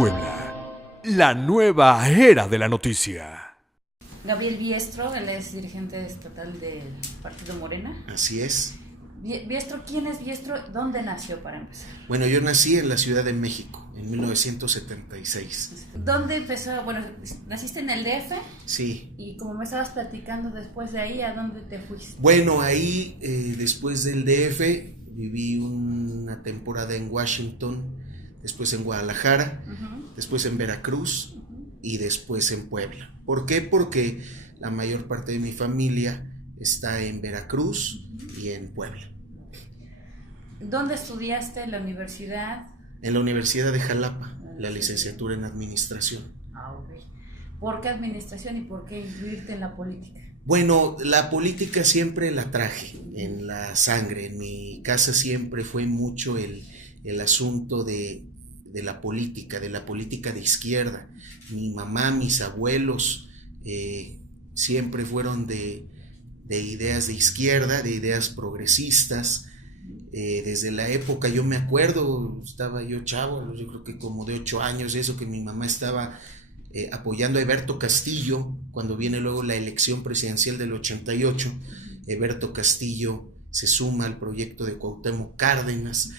Puebla, la nueva era de la noticia. Gabriel Biestro, él es dirigente estatal del Partido Morena. Así es. Biestro, ¿quién es Biestro? ¿Dónde nació, para empezar? Bueno, yo nací en la Ciudad de México, en 1976. ¿Dónde empezó? Bueno, ¿naciste en el DF? Sí. Y como me estabas platicando, después de ahí, ¿a dónde te fuiste? Bueno, ahí, después del DF, viví una temporada en Washington, después en Guadalajara, después en Veracruz y después en Puebla. ¿Por qué? Porque la mayor parte de mi familia está en Veracruz y en Puebla. ¿Dónde estudiaste en la universidad? En la Universidad de Jalapa, la licenciatura en Administración. Ok. ¿Por qué administración y por qué incluirte en la política? Bueno, la política siempre la traje en la sangre. En mi casa siempre fue mucho el asunto de la política de izquierda. Mi mamá, mis abuelos siempre fueron de ideas de izquierda, de ideas progresistas. Desde la época, yo me acuerdo, estaba yo chavo, yo creo que como de 8 años, eso que mi mamá estaba apoyando a Eberto Castillo, cuando viene luego la elección presidencial del 88, Eberto Castillo se suma al proyecto de Cuauhtémoc Cárdenas,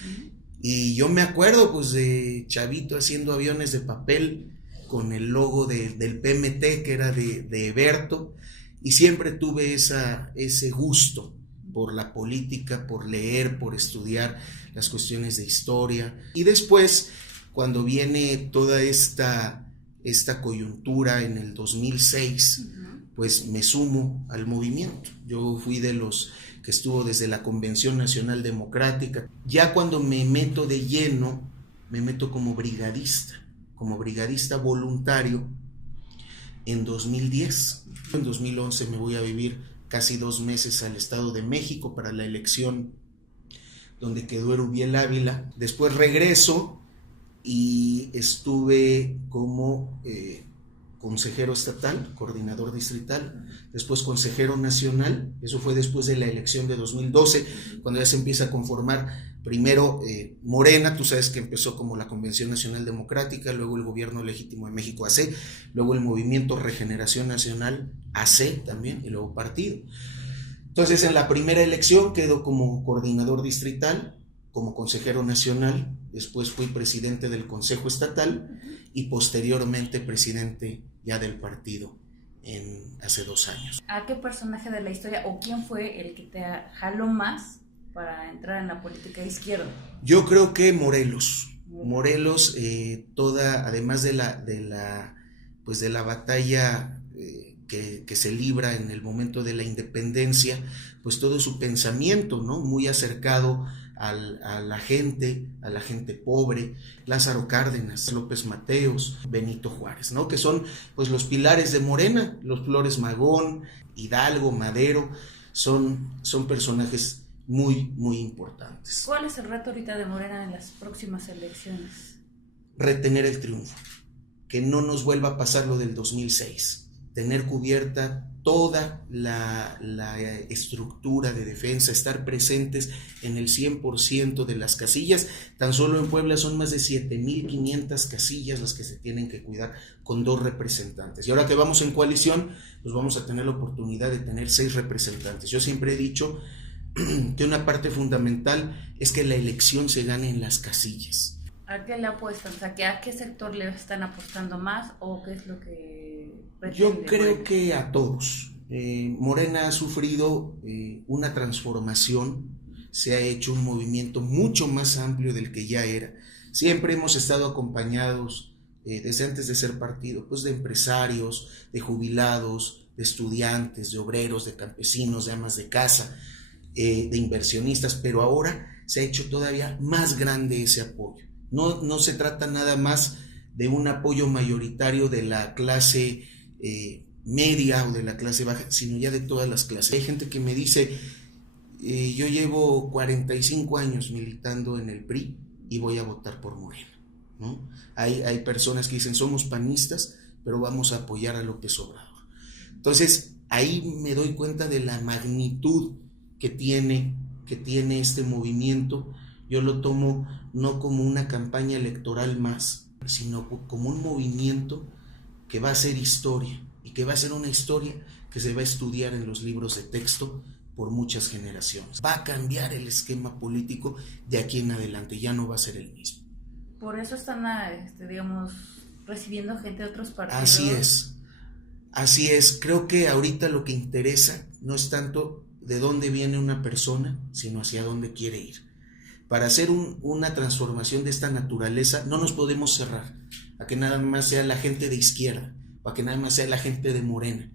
y yo me acuerdo pues de chavito haciendo aviones de papel con el logo del PMT, que era de Eberto, y siempre tuve ese gusto por la política, por leer, por estudiar las cuestiones de historia. Y después, cuando viene toda esta coyuntura en el 2006, pues me sumo al movimiento. Yo fui de los que estuvo desde la Convención Nacional Democrática. Ya cuando me meto de lleno, me meto como brigadista voluntario en 2010. En 2011 me voy a vivir casi 2 meses al Estado de México para la elección donde quedó Erubiel Ávila. Después regreso y estuve como consejero estatal, coordinador distrital, después consejero nacional. Eso fue después de la elección de 2012, cuando ya se empieza a conformar primero Morena. Tú sabes que empezó como la Convención Nacional Democrática, luego el Gobierno Legítimo de México, AC, luego el Movimiento Regeneración Nacional, AC también, y luego partido. Entonces, en la primera elección quedo como coordinador distrital, como consejero nacional, después fui presidente del Consejo Estatal y posteriormente presidente ya del partido hace 2 años. ¿A qué personaje de la historia o quién fue el que te jaló más para entrar en la política izquierda? Yo creo que Morelos, además de la batalla que se libra en el momento de la independencia, pues todo su pensamiento, ¿no? Muy acercado a la gente pobre, Lázaro Cárdenas, López Mateos, Benito Juárez, ¿no? Que son pues los pilares de Morena, los Flores Magón, Hidalgo, Madero, son personajes muy, muy importantes. ¿Cuál es el reto ahorita de Morena en las próximas elecciones? Retener el triunfo, que no nos vuelva a pasar lo del 2006, tener cubierta toda la estructura de defensa, estar presentes en el 100% de las casillas. Tan solo en Puebla son más de 7,500 casillas las que se tienen que cuidar, con 2 representantes. Y ahora que vamos en coalición, pues vamos a tener la oportunidad de tener 6 representantes. Yo siempre he dicho que una parte fundamental es que la elección se gane en las casillas. ¿A qué le apuestan? O sea, ¿a qué sector le están apostando más o qué es lo que pretende? Yo creo que a todos. Morena ha sufrido una transformación, se ha hecho un movimiento mucho más amplio del que ya era. Siempre hemos estado acompañados, desde antes de ser partido, pues de empresarios, de jubilados, de estudiantes, de obreros, de campesinos, de amas de casa, de inversionistas, pero ahora se ha hecho todavía más grande ese apoyo. No se trata nada más de un apoyo mayoritario de la clase media o de la clase baja, sino ya de todas las clases. Hay gente que me dice, yo llevo 45 años militando en el PRI y voy a votar por Morena, ¿no? Hay personas que dicen, somos panistas, pero vamos a apoyar a López Obrador. Entonces, ahí me doy cuenta de la magnitud que tiene este movimiento. Yo lo tomo no como una campaña electoral más, sino como un movimiento que va a ser historia y que va a ser una historia que se va a estudiar en los libros de texto por muchas generaciones. Va a cambiar el esquema político de aquí en adelante, ya no va a ser el mismo. Por eso están, digamos, recibiendo gente de otros partidos. Así es. Creo que ahorita lo que interesa no es tanto de dónde viene una persona, sino hacia dónde quiere ir. Para hacer una transformación de esta naturaleza no nos podemos cerrar a que nada más sea la gente de izquierda, a que nada más sea la gente de Morena.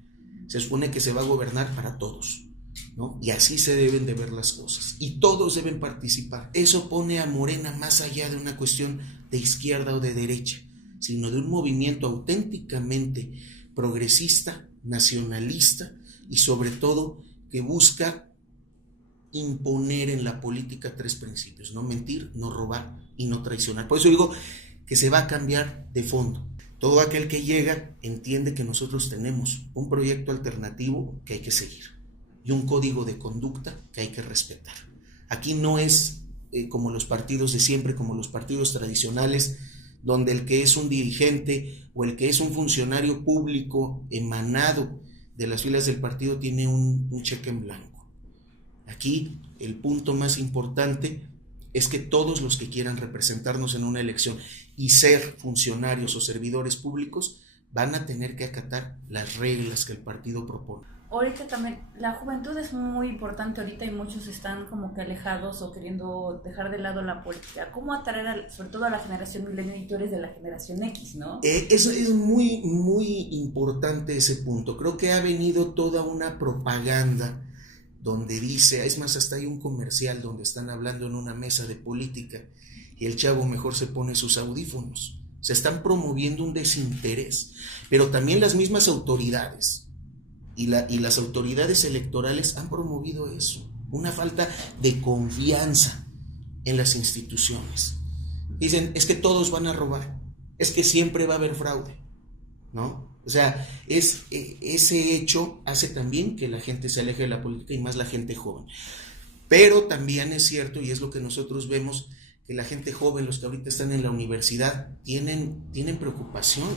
Se supone que se va a gobernar para todos, ¿no? Y así se deben de ver las cosas. Y todos deben participar. Eso pone a Morena más allá de una cuestión de izquierda o de derecha, sino de un movimiento auténticamente progresista, nacionalista y sobre todo que busca imponer en la política 3 principios: no mentir, no robar y no traicionar. Por eso digo que se va a cambiar de fondo. Todo aquel que llega entiende que nosotros tenemos un proyecto alternativo que hay que seguir y un código de conducta que hay que respetar. Aquí no es como los partidos de siempre, como los partidos tradicionales, donde el que es un dirigente o el que es un funcionario público emanado de las filas del partido tiene un cheque en blanco. Aquí el punto más importante es que todos los que quieran representarnos en una elección y ser funcionarios o servidores públicos van a tener que acatar las reglas que el partido propone. Ahorita también la juventud es muy importante ahorita y muchos están como que alejados o queriendo dejar de lado la política. ¿Cómo atraer sobre todo a la generación milenio, y tú eres de la generación X, ¿no? Es muy, muy importante ese punto. Creo que ha venido toda una propaganda donde dice, es más, hasta hay un comercial donde están hablando en una mesa de política y el chavo mejor se pone sus audífonos. Se están promoviendo un desinterés, pero también las mismas autoridades y las autoridades electorales han promovido eso, una falta de confianza en las instituciones. Dicen, es que todos van a robar, es que siempre va a haber fraude, ¿no? O sea, ese hecho hace también que la gente se aleje de la política y más la gente joven. Pero también es cierto, y es lo que nosotros vemos, que la gente joven, los que ahorita están en la universidad, tienen preocupación.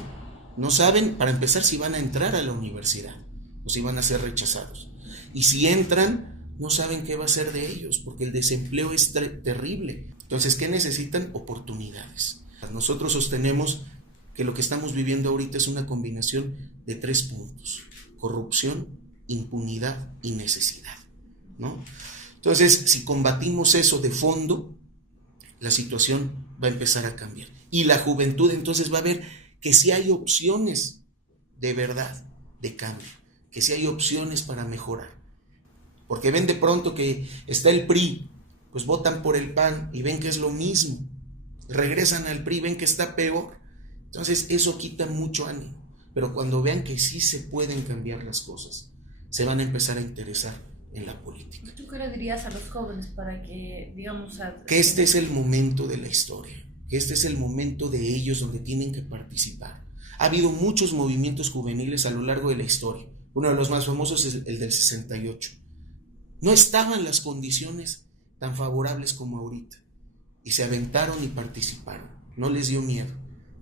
No saben, para empezar, si van a entrar a la universidad o si van a ser rechazados. Y si entran, no saben qué va a ser de ellos, porque el desempleo es terrible. Entonces, ¿qué necesitan? Oportunidades. Nosotros sostenemos que lo que estamos viviendo ahorita es una combinación de 3 puntos: corrupción, impunidad y necesidad, ¿no? Entonces, si combatimos eso de fondo, la situación va a empezar a cambiar. Y la juventud entonces va a ver que sí hay opciones de verdad, de cambio, que sí hay opciones para mejorar. Porque ven de pronto que está el PRI, pues votan por el PAN y ven que es lo mismo. Regresan al PRI, ven que está peor. Entonces eso quita mucho ánimo, pero cuando vean que sí se pueden cambiar las cosas, se van a empezar a interesar en la política. ¿Tú qué le dirías a los jóvenes para que, digamos, que este es el momento de la historia, que este es el momento de ellos donde tienen que participar? Ha habido muchos movimientos juveniles a lo largo de la historia. Uno de los más famosos es el del 68. No estaban las condiciones tan favorables como ahorita y se aventaron y participaron, no les dio miedo.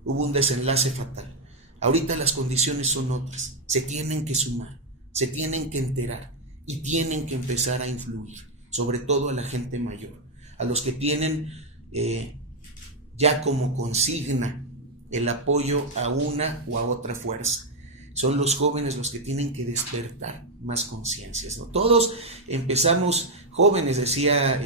Hubo un desenlace fatal. Ahorita las condiciones son otras. Se tienen que sumar, se tienen que enterar y tienen que empezar a influir, sobre todo a la gente mayor, a los que tienen ya como consigna el apoyo a una o a otra fuerza. Son los jóvenes los que tienen que despertar más conciencias, ¿no? Todos empezamos jóvenes, decía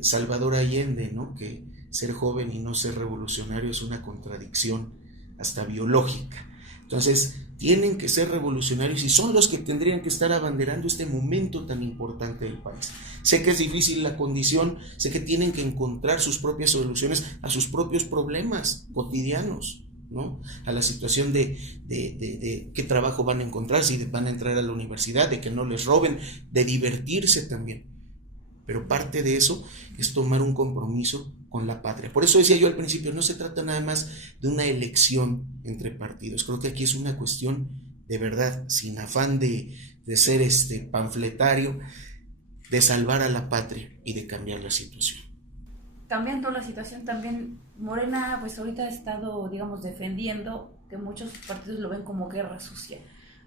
Salvador Allende, ¿no? Que ser joven y no ser revolucionario es una contradicción hasta biológica. Entonces, tienen que ser revolucionarios y son los que tendrían que estar abanderando este momento tan importante del país. Sé que es difícil la condición, sé que tienen que encontrar sus propias soluciones a sus propios problemas cotidianos, ¿no? A la situación de qué trabajo van a encontrar, si van a entrar a la universidad, de que no les roben, de divertirse también. Pero parte de eso es tomar un compromiso con la patria. Por eso decía yo al principio, no se trata nada más de una elección entre partidos. Creo que aquí es una cuestión de verdad, sin afán de ser panfletario, de salvar a la patria y de cambiar la situación. cambiando la situación también, Morena pues ahorita ha estado, digamos, defendiendo que muchos partidos lo ven como guerra sucia.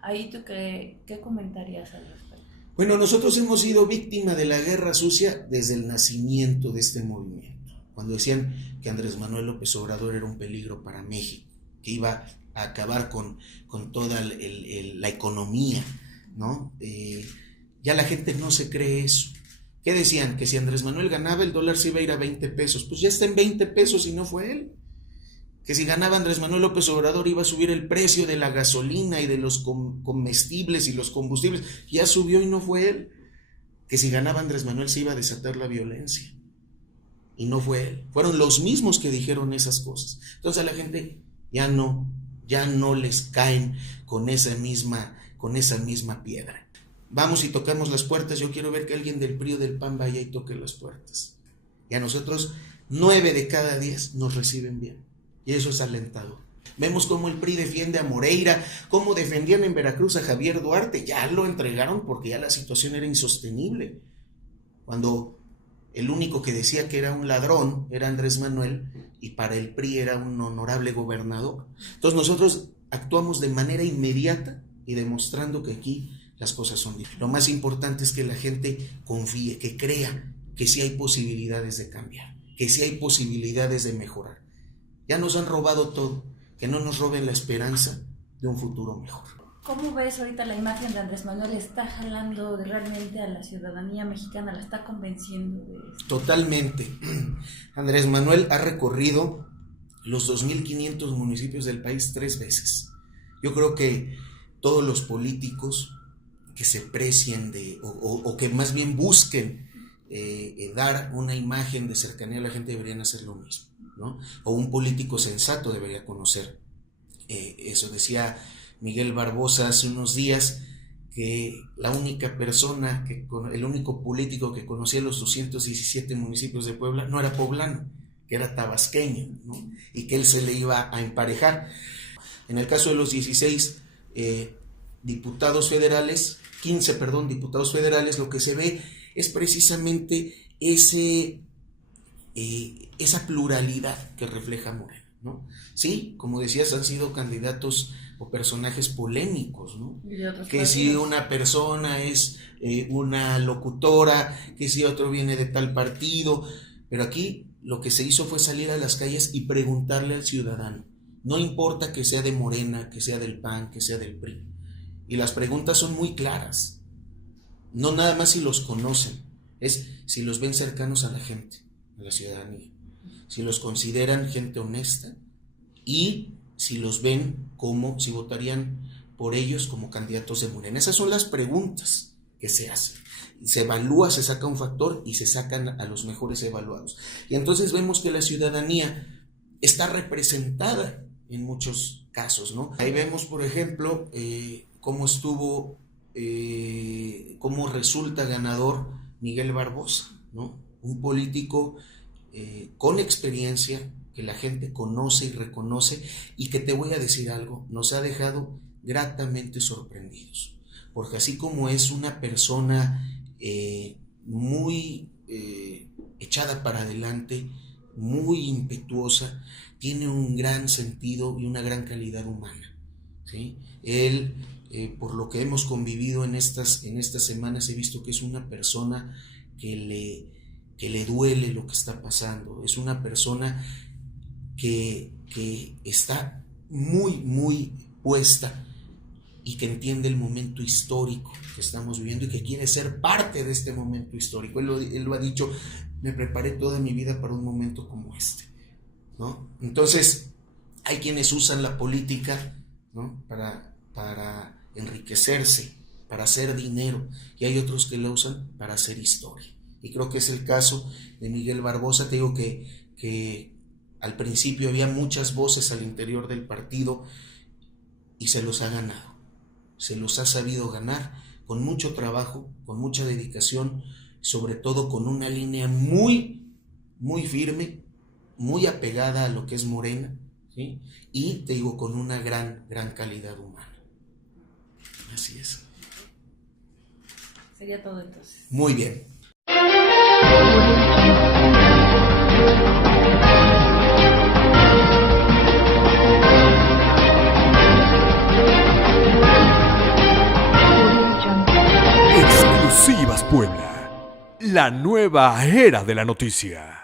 Ahí tú qué comentarías al respecto. Bueno, nosotros hemos sido víctima de la guerra sucia desde el nacimiento de este movimiento. Cuando decían que Andrés Manuel López Obrador era un peligro para México, que iba a acabar con toda la economía, ¿no? Ya la gente no se cree eso. ¿Qué decían? Que si Andrés Manuel ganaba, el dólar se iba a ir a 20 pesos. Pues ya está en 20 pesos y no fue él. Que si ganaba Andrés Manuel López Obrador iba a subir el precio de la gasolina y de los comestibles y los combustibles. Ya subió y no fue él. Que si ganaba Andrés Manuel se iba a desatar la violencia. Y no fue él. Fueron los mismos que dijeron esas cosas. Entonces a la gente ya no les caen con esa misma piedra. Vamos y tocamos las puertas. Yo quiero ver que alguien del PRI o del PAN vaya y toque las puertas. Y a nosotros 9 de cada 10 nos reciben bien. Y eso es alentador. Vemos cómo el PRI defiende a Moreira, cómo defendían en Veracruz a Javier Duarte. Ya lo entregaron porque ya la situación era insostenible. Cuando el único que decía que era un ladrón era Andrés Manuel y para el PRI era un honorable gobernador. Entonces nosotros actuamos de manera inmediata y demostrando que aquí las cosas son diferentes. Lo más importante es que la gente confíe, que crea que sí hay posibilidades de cambiar, que sí hay posibilidades de mejorar. Ya nos han robado todo, que no nos roben la esperanza de un futuro mejor. ¿Cómo ves ahorita la imagen de Andrés Manuel? ¿Está jalando realmente a la ciudadanía mexicana? ¿La está convenciendo de esto? Totalmente. Andrés Manuel ha recorrido los 2.500 municipios del país 3 veces. Yo creo que todos los políticos que se precien o que más bien busquen dar una imagen de cercanía a la gente deberían hacer lo mismo, ¿no? O un político sensato debería conocer eso. Decía Miguel Barbosa hace unos días que la única persona, el único político que conocía los 217 municipios de Puebla no era poblano, que era tabasqueño, ¿no? Y que él se le iba a emparejar. En el caso de los 15 diputados federales, lo que se ve es precisamente esa pluralidad que refleja Morena, ¿no? Sí, como decías, han sido candidatos o personajes polémicos, ¿no? Que si una persona es una locutora, que si otro viene de tal partido, pero aquí lo que se hizo fue salir a las calles y preguntarle al ciudadano, no importa que sea de Morena, que sea del PAN, que sea del PRI, y las preguntas son muy claras, no nada más si los conocen, es si los ven cercanos a la gente, a la ciudadanía, si los consideran gente honesta y si los ven como, si votarían por ellos como candidatos de Morena. Esas son las preguntas que se hacen. Se evalúa, se saca un factor y se sacan a los mejores evaluados. Y entonces vemos que la ciudadanía está representada en muchos casos, ¿no? Ahí vemos, por ejemplo, cómo resulta ganador Miguel Barbosa, ¿no? Un político con experiencia, que la gente conoce y reconoce, y que te voy a decir algo, nos ha dejado gratamente sorprendidos, porque así como es una persona muy echada para adelante, muy impetuosa, tiene un gran sentido y una gran calidad humana, ¿sí? Él, por lo que hemos convivido en estas semanas, he visto que es una persona que le duele lo que está pasando, es una persona que está muy, muy puesta y que entiende el momento histórico que estamos viviendo y que quiere ser parte de este momento histórico. Él lo ha dicho, me preparé toda mi vida para un momento como este, ¿no? Entonces, hay quienes usan la política, ¿no? para enriquecerse, para hacer dinero, y hay otros que la usan para hacer historia. Y creo que es el caso de Miguel Barbosa. Te digo que al principio había muchas voces al interior del partido y se los ha ganado, se los ha sabido ganar con mucho trabajo, con mucha dedicación, sobre todo con una línea muy, muy firme, muy apegada a lo que es Morena, ¿sí? Y te digo, con una gran, gran calidad humana. Así es. Sería todo entonces. Muy bien. Exclusivas Puebla. La nueva era de la noticia.